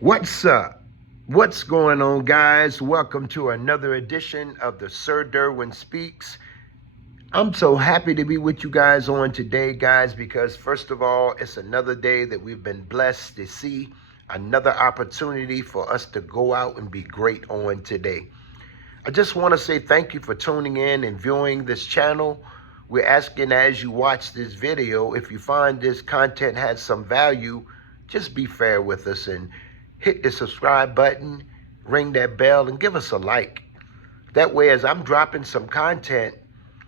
What's up? What's going on, guys? Welcome to another edition of the Sir Derwin Speaks. I'm so happy to be with you guys on today, guys, because first of all, it's another day that we've been blessed to see, another opportunity for us to go out and be great on today. I just want to say thank you for tuning in and viewing this channel. We're asking as you watch this video, if you find this content has some value, just be fair with us and hit the subscribe button, ring that bell, and give us a like. That way, as I'm dropping some content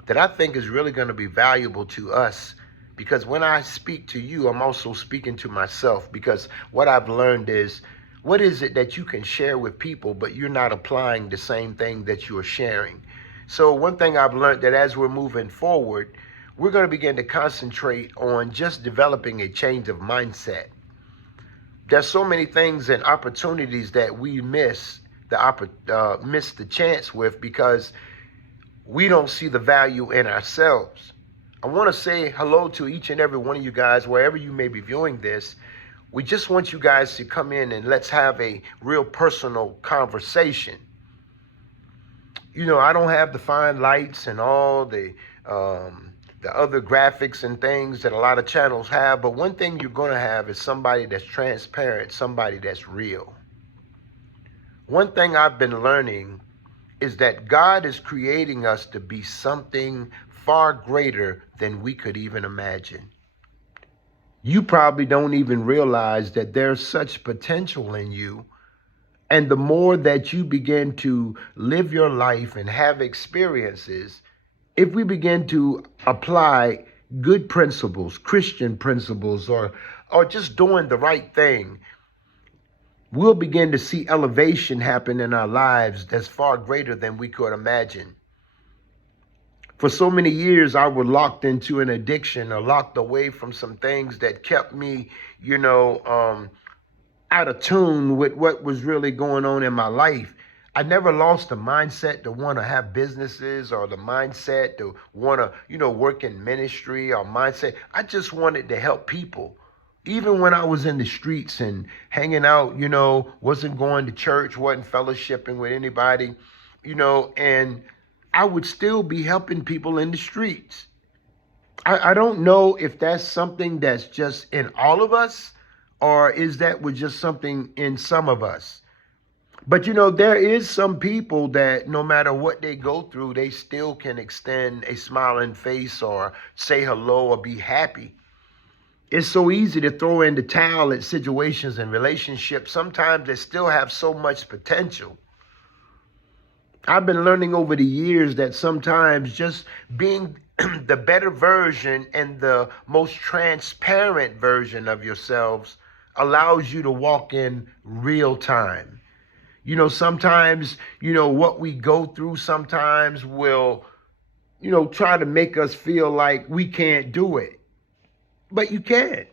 that I think is really going to be valuable to us, because when I speak to you, I'm also speaking to myself, because what I've learned is, what is it that you can share with people, but you're not applying the same thing that you're sharing? So one thing I've learned that as we're moving forward, we're going to begin to concentrate on just developing a change of mindset. There's so many things and opportunities that we miss the chance with because we don't see the value in ourselves. I want to say hello to each and every one of you guys, wherever you may be viewing this. We just want you guys to come in and let's have a real personal conversation. You know, I don't have the fine lights and all the other graphics and things that a lot of channels have, but one thing you're going to have is somebody that's transparent, somebody that's real. One thing I've been learning is that God is creating us to be something far greater than we could even imagine. You probably don't even realize that there's such potential in you. And the more that you begin to live your life and have experiences, if we begin to apply good principles, Christian principles, or just doing the right thing, we'll begin to see elevation happen in our lives that's far greater than we could imagine. For so many years, I was locked into an addiction or locked away from some things that kept me, out of tune with what was really going on in my life. I never lost the mindset to want to have businesses or the mindset to want to, work in ministry or mindset. I just wanted to help people. Even when I was in the streets and hanging out, wasn't going to church, wasn't fellowshipping with anybody, and I would still be helping people in the streets. I don't know if that's something that's just in all of us, or is that was just something in some of us. But, there is some people that no matter what they go through, they still can extend a smiling face or say hello or be happy. It's so easy to throw in the towel at situations and relationships. Sometimes they still have so much potential. I've been learning over the years that sometimes just being the better version and the most transparent version of yourselves allows you to walk in real time. Sometimes, what we go through sometimes will, try to make us feel like we can't do it. But you can.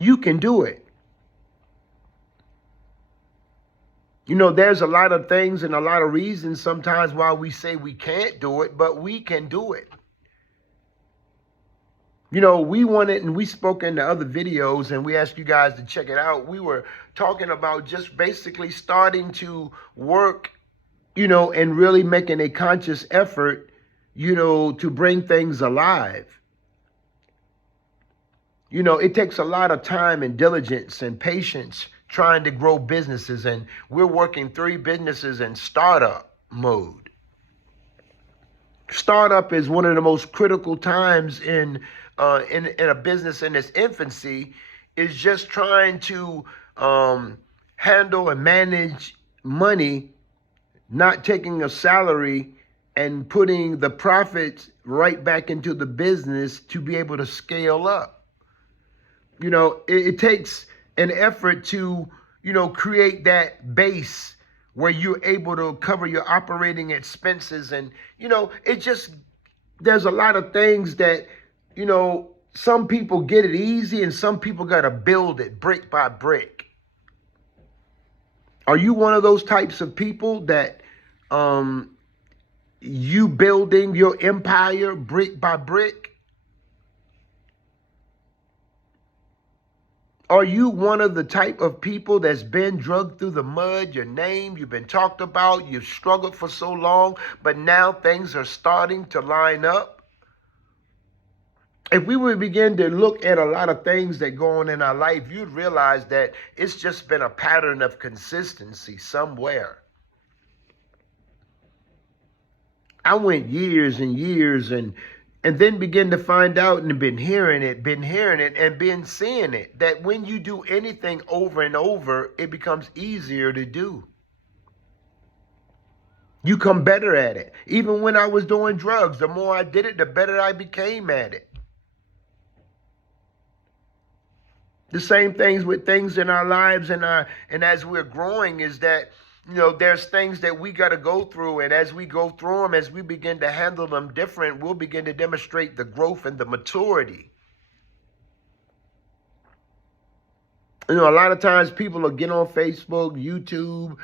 You can do it. There's a lot of things and a lot of reasons sometimes why we say we can't do it, but we can do it. We wanted, and we spoke in the other videos, and we asked you guys to check it out. We were talking about just basically starting to work, and really making a conscious effort, to bring things alive. It takes a lot of time and diligence and patience trying to grow businesses, and we're working 3 businesses in startup mode. Startup is one of the most critical times in a business in its infancy, is just trying to handle and manage money, not taking a salary and putting the profits right back into the business to be able to scale up. It takes an effort to, create that base where you're able to cover your operating expenses. And, there's a lot of things that, some people get it easy and some people got to build it brick by brick. Are you one of those types of people that you building your empire brick by brick? Are you one of the type of people that's been drugged through the mud? Your name, you've been talked about, you've struggled for so long, but now things are starting to line up? If we would begin to look at a lot of things that go on in our life, you'd realize that it's just been a pattern of consistency somewhere. I went years and years and then begin to find out and been hearing it, and been seeing it, that when you do anything over and over, it becomes easier to do. You come better at it. Even when I was doing drugs, the more I did it, the better I became at it. The same things with things in our lives and as we're growing is that, there's things that we got to go through. And as we go through them, as we begin to handle them different, we'll begin to demonstrate the growth and the maturity. A lot of times people will get on Facebook, YouTube,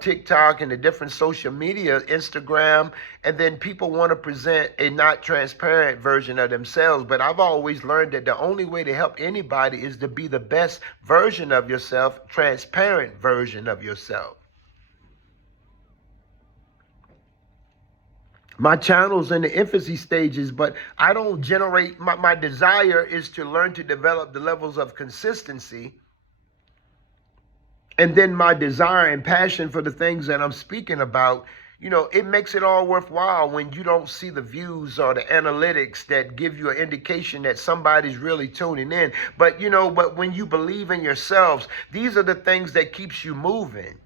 TikTok, and the different social media, Instagram, and then people want to present a not transparent version of themselves. But I've always learned that the only way to help anybody is to be the best version of yourself, transparent version of yourself. My channel's in the infancy stages, but I don't generate, my desire is to learn to develop the levels of consistency. And then my desire and passion for the things that I'm speaking about, it makes it all worthwhile when you don't see the views or the analytics that give you an indication that somebody's really tuning in. But, but when you believe in yourselves, these are the things that keeps you moving.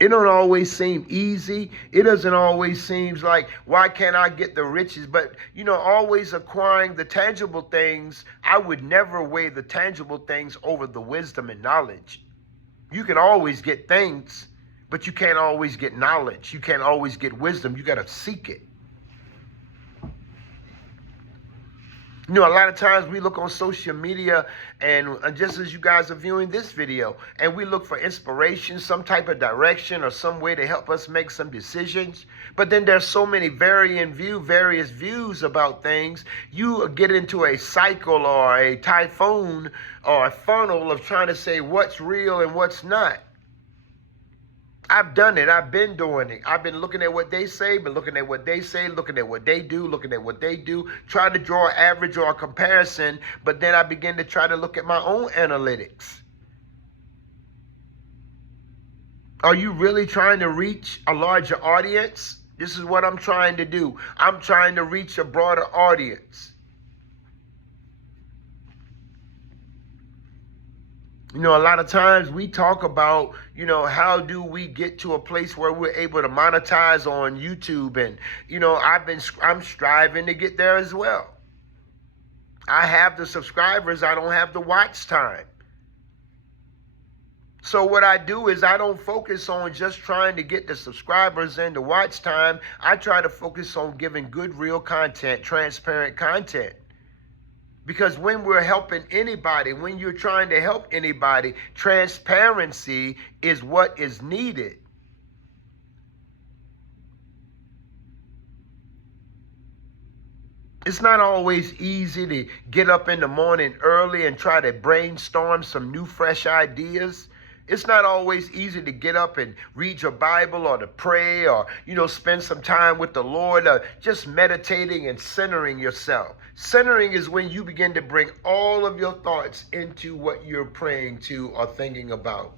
It don't always seem easy. It doesn't always seem like, why can't I get the riches? But, always acquiring the tangible things, I would never weigh the tangible things over the wisdom and knowledge. You can always get things, but you can't always get knowledge. You can't always get wisdom. You got to seek it. A lot of times we look on social media and just as you guys are viewing this video, and we look for inspiration, some type of direction or some way to help us make some decisions. But then there's so many various views about things. You get into a cycle or a typhoon or a funnel of trying to say what's real and what's not. I've done it. I've been doing it. I've been looking at what they say, looking at what they say, looking at what they do, trying to draw an average or a comparison, but then I begin to try to look at my own analytics. Are you really trying to reach a larger audience? This is what I'm trying to do. I'm trying to reach a broader audience. A lot of times we talk about, how do we get to a place where we're able to monetize on YouTube? And, I'm striving to get there as well. I have the subscribers. I don't have the watch time. So what I do is I don't focus on just trying to get the subscribers and the watch time. I try to focus on giving good, real content, transparent content. Because when we're helping anybody, when you're trying to help anybody, transparency is what is needed. It's not always easy to get up in the morning early and try to brainstorm some new, fresh ideas. It's not always easy to get up and read your Bible or to pray or, spend some time with the Lord, just meditating and centering yourself. Centering is when you begin to bring all of your thoughts into what you're praying to or thinking about.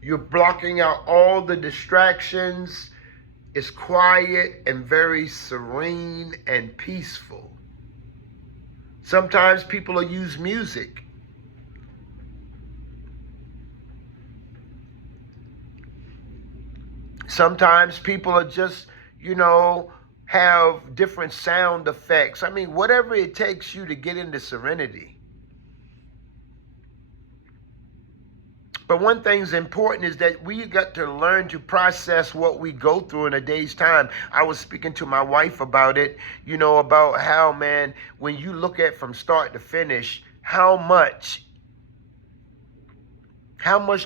You're blocking out all the distractions. It's quiet and very serene and peaceful. Sometimes people will use music. Sometimes people are just, have different sound effects. I mean, whatever it takes you to get into serenity. But one thing's important is that we got to learn to process what we go through in a day's time. I was speaking to my wife about it, about how, man, when you look at from start to finish, how much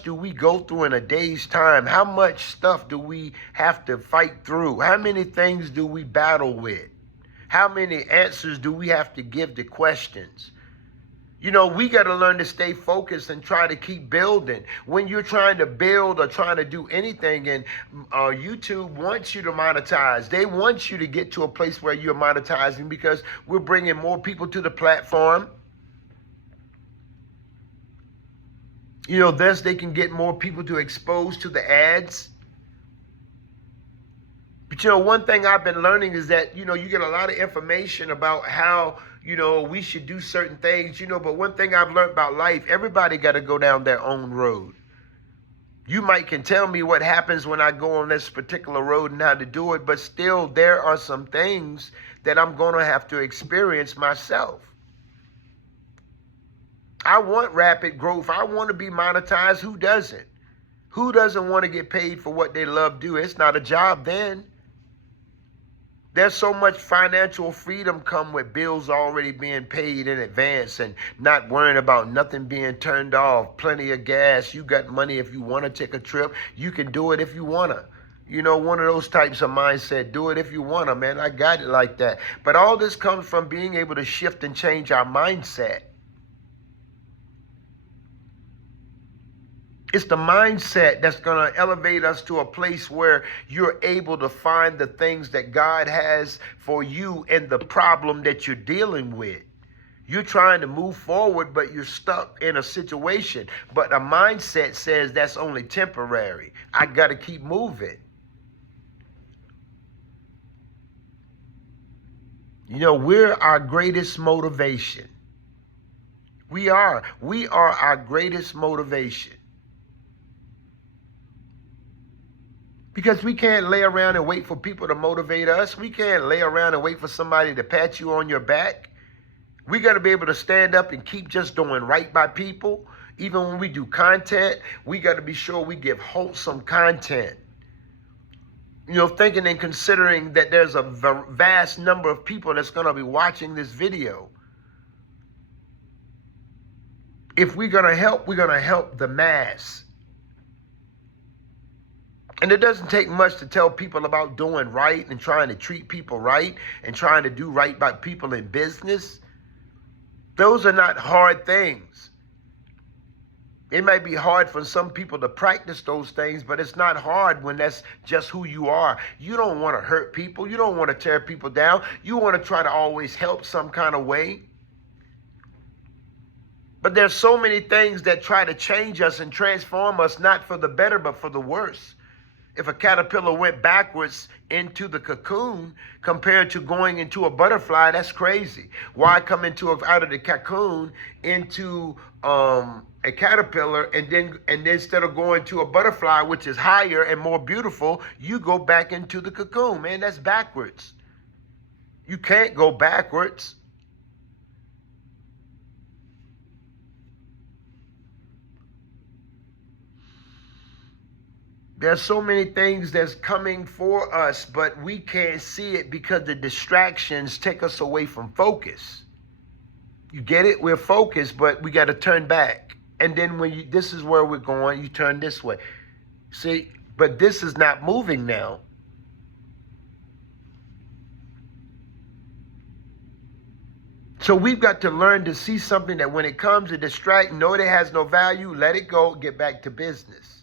do we go through in a day's time? How much stuff do we have to fight through? How many things do we battle with? How many answers do we have to give to questions? You know, we got to learn to stay focused and try to keep building. When you're trying to build or trying to do anything, and YouTube wants you to monetize, they want you to get to a place where you're monetizing because we're bringing more people to the platform. You know, thus they can get more people to expose to the ads. But, you know, one thing I've been learning is that, you know, you get a lot of information about how, you know, we should do certain things, you know, but one thing I've learned about life, everybody got to go down their own road. You can tell me what happens when I go on this particular road and how to do it, but still there are some things that I'm going to have to experience myself. I want rapid growth. I want to be monetized. Who doesn't? Who doesn't want to get paid for what they love do? It's not a job then. There's so much financial freedom come with bills already being paid in advance and not worrying about nothing being turned off. Plenty of gas. You got money if you want to take a trip. You can do it if you want to. You know, one of those types of mindset. Do it if you want to, man. I got it like that. But all this comes from being able to shift and change our mindset. It's the mindset that's going to elevate us to a place where you're able to find the things that God has for you and the problem that you're dealing with. You're trying to move forward, but you're stuck in a situation. But a mindset says that's only temporary. I got to keep moving. You know, we're our greatest motivation. We are our greatest motivation. Because we can't lay around and wait for people to motivate us. We can't lay around and wait for somebody to pat you on your back. We got to be able to stand up and keep just doing right by people. Even when we do content, we got to be sure we give wholesome content. You know, thinking and considering that there's a vast number of people that's going to be watching this video. If we're going to help the mass. And it doesn't take much to tell people about doing right and trying to treat people right and trying to do right by people in business. Those are not hard things. It might be hard for some people to practice those things, but it's not hard when that's just who you are. You don't want to hurt people. You don't want to tear people down. You want to try to always help some kind of way. But there's so many things that try to change us and transform us, not for the better, but for the worse. If a caterpillar went backwards into the cocoon compared to going into a butterfly, that's crazy. Why come out of the cocoon into a caterpillar and then instead of going to a butterfly, which is higher and more beautiful, you go back into the cocoon? Man, that's backwards. You can't go backwards. There's so many things that's coming for us, but we can't see it because the distractions take us away from focus. You get it? We're focused, but we got to turn back. And then this is where we're going, you turn this way. See, but this is not moving now. So we've got to learn to see something that when it comes to distract, know it has no value, let it go, get back to business.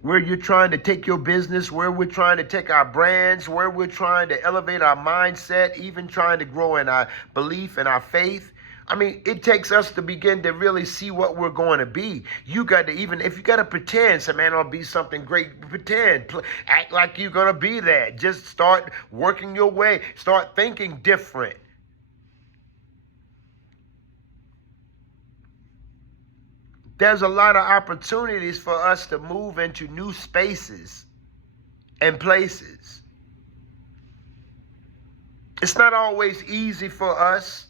Where you're trying to take your business, where we're trying to take our brands, where we're trying to elevate our mindset, even trying to grow in our belief and our faith. I mean, it takes us to begin to really see what we're going to be. You got to, even if you got to pretend, say, man, I'll be something great, pretend, act like you're going to be that. Just start working your way, start thinking different. There's a lot of opportunities for us to move into new spaces and places. It's not always easy for us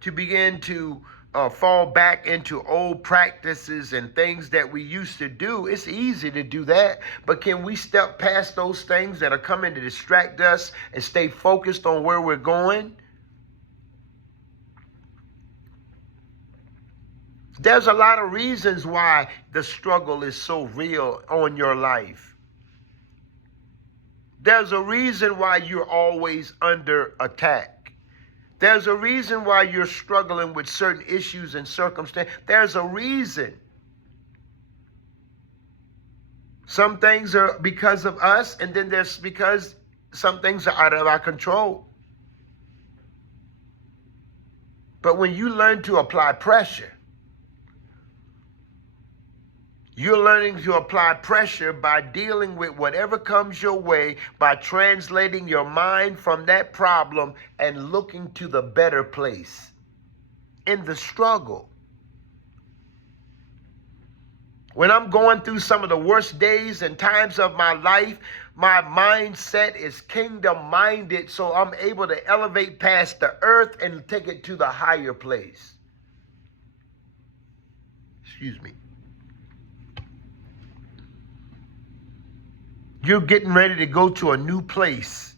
to begin to fall back into old practices and things that we used to do. It's easy to do that, but can we step past those things that are coming to distract us and stay focused on where we're going? There's a lot of reasons why the struggle is so real on your life. There's a reason why you're always under attack. There's a reason why you're struggling with certain issues and circumstances. There's a reason. Some things are because of us, and then there's because some things are out of our control. But when you learn to apply pressure, you're learning to apply pressure by dealing with whatever comes your way, by translating your mind from that problem and looking to the better place in the struggle. When I'm going through some of the worst days and times of my life, my mindset is kingdom-minded, so I'm able to elevate past the earth and take it to the higher place. Excuse me. You're getting ready to go to a new place.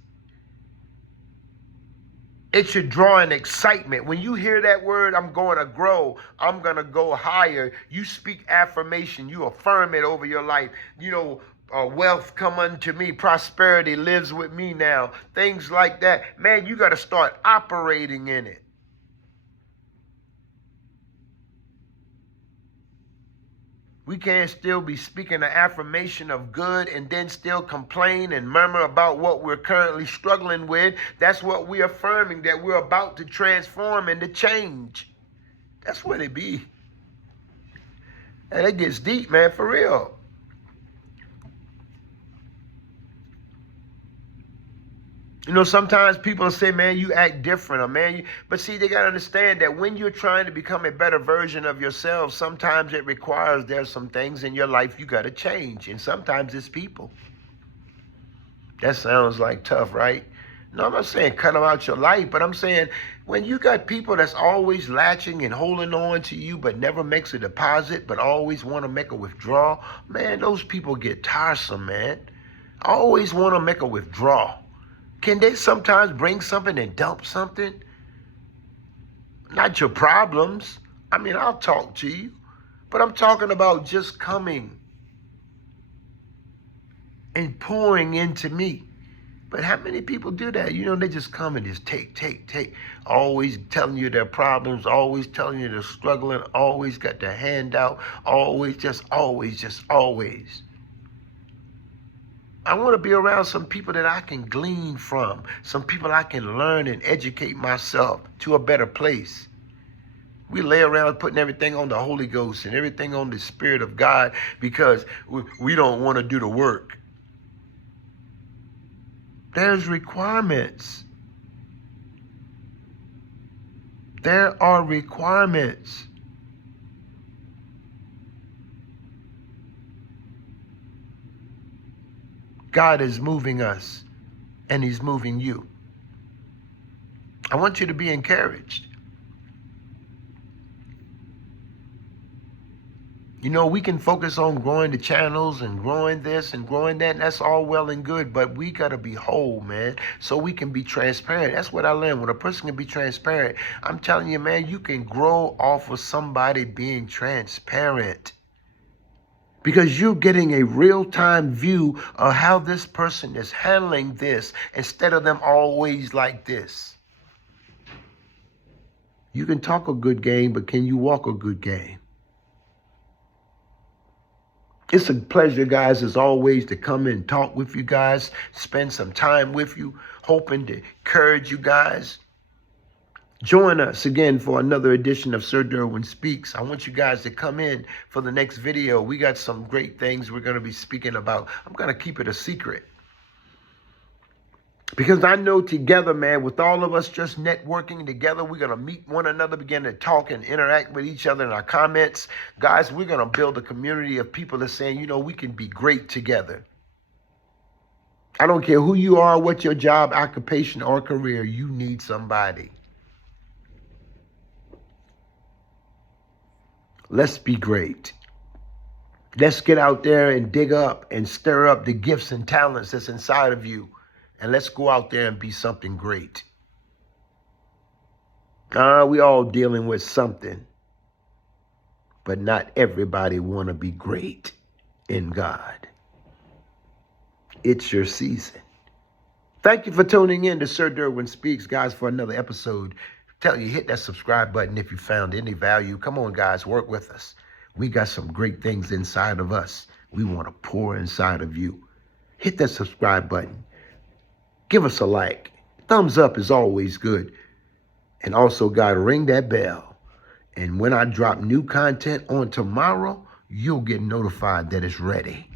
It should draw an excitement. When you hear that word, I'm going to grow, I'm going to go higher, you speak affirmation, you affirm it over your life. You know, wealth come unto me, prosperity lives with me now, things like that. Man, you got to start operating in it. We can't still be speaking an affirmation of good and then still complain and murmur about what we're currently struggling with. That's what we're affirming, that we're about to transform and to change. That's what it be. And it gets deep, man, for real. You know, sometimes people say, man, you act different, or man, but see, they got to understand that when you're trying to become a better version of yourself, sometimes it requires there's some things in your life you got to change. And sometimes it's people. That sounds like tough, right? No, I'm not saying cut them out your life, but I'm saying when you got people that's always latching and holding on to you, but never makes a deposit, but always want to make a withdrawal, man, those people get tiresome, man. I always want to make a withdrawal. Can they sometimes bring something and dump something? Not your problems. I mean, I'll talk to you, but I'm talking about just coming and pouring into me. But how many people do that? You know, they just come and just take, always telling you their problems, always telling you they're struggling, always got their hand out, always. I want to be around some people that I can glean from, some people I can learn and educate myself to a better place. We lay around putting everything on the Holy Ghost and everything on the Spirit of God because we don't want to do the work. There's requirements. There are requirements. God is moving us, and he's moving you. I want you to be encouraged. You know, we can focus on growing the channels and growing this and growing that, and that's all well and good, but we got to be whole, man, so we can be transparent. That's what I learned. When a person can be transparent, I'm telling you, man, you can grow off of somebody being transparent. Because you're getting a real-time view of how this person is handling this instead of them always like this. You can talk a good game, but can you walk a good game? It's a pleasure, guys, as always, to come and talk with you guys, spend some time with you, hoping to encourage you guys. Join us again for another edition of Sir Derwin Speaks. I want you guys to come in for the next video. We got some great things we're going to be speaking about. I'm going to keep it a secret. Because I know together, man, with all of us just networking together, we're going to meet one another, begin to talk and interact with each other in our comments. Guys, we're going to build a community of people that are saying, you know, we can be great together. I don't care who you are, what your job, occupation, or career, you need somebody. Let's be great. Let's get out there and dig up and stir up the gifts and talents that's inside of you. And let's go out there and be something great. We all dealing with something. But not everybody want to be great in God. It's your season. Thank you for tuning in to Sir Derwin Speaks, guys, for another episode. Tell you, hit that subscribe button if you found any value. Come on, guys, work with us. We got some great things inside of us. We want to pour inside of you. Hit that subscribe button. Give us a like. Thumbs up is always good. And also, God, ring that bell. And when I drop new content on tomorrow, you'll get notified that it's ready.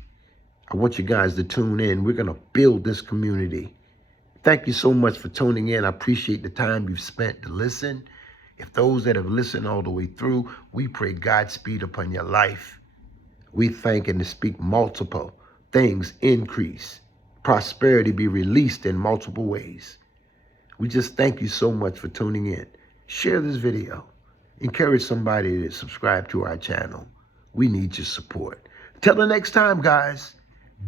I want you guys to tune in. We're going to build this community. Thank you so much for tuning in. I appreciate the time you've spent to listen. If those that have listened all the way through, we pray Godspeed upon your life. We thank and to speak multiple things increase. Prosperity be released in multiple ways. We just thank you so much for tuning in. Share this video. Encourage somebody to subscribe to our channel. We need your support. Till the next time, guys,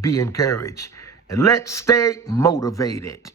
be encouraged. And let's stay motivated.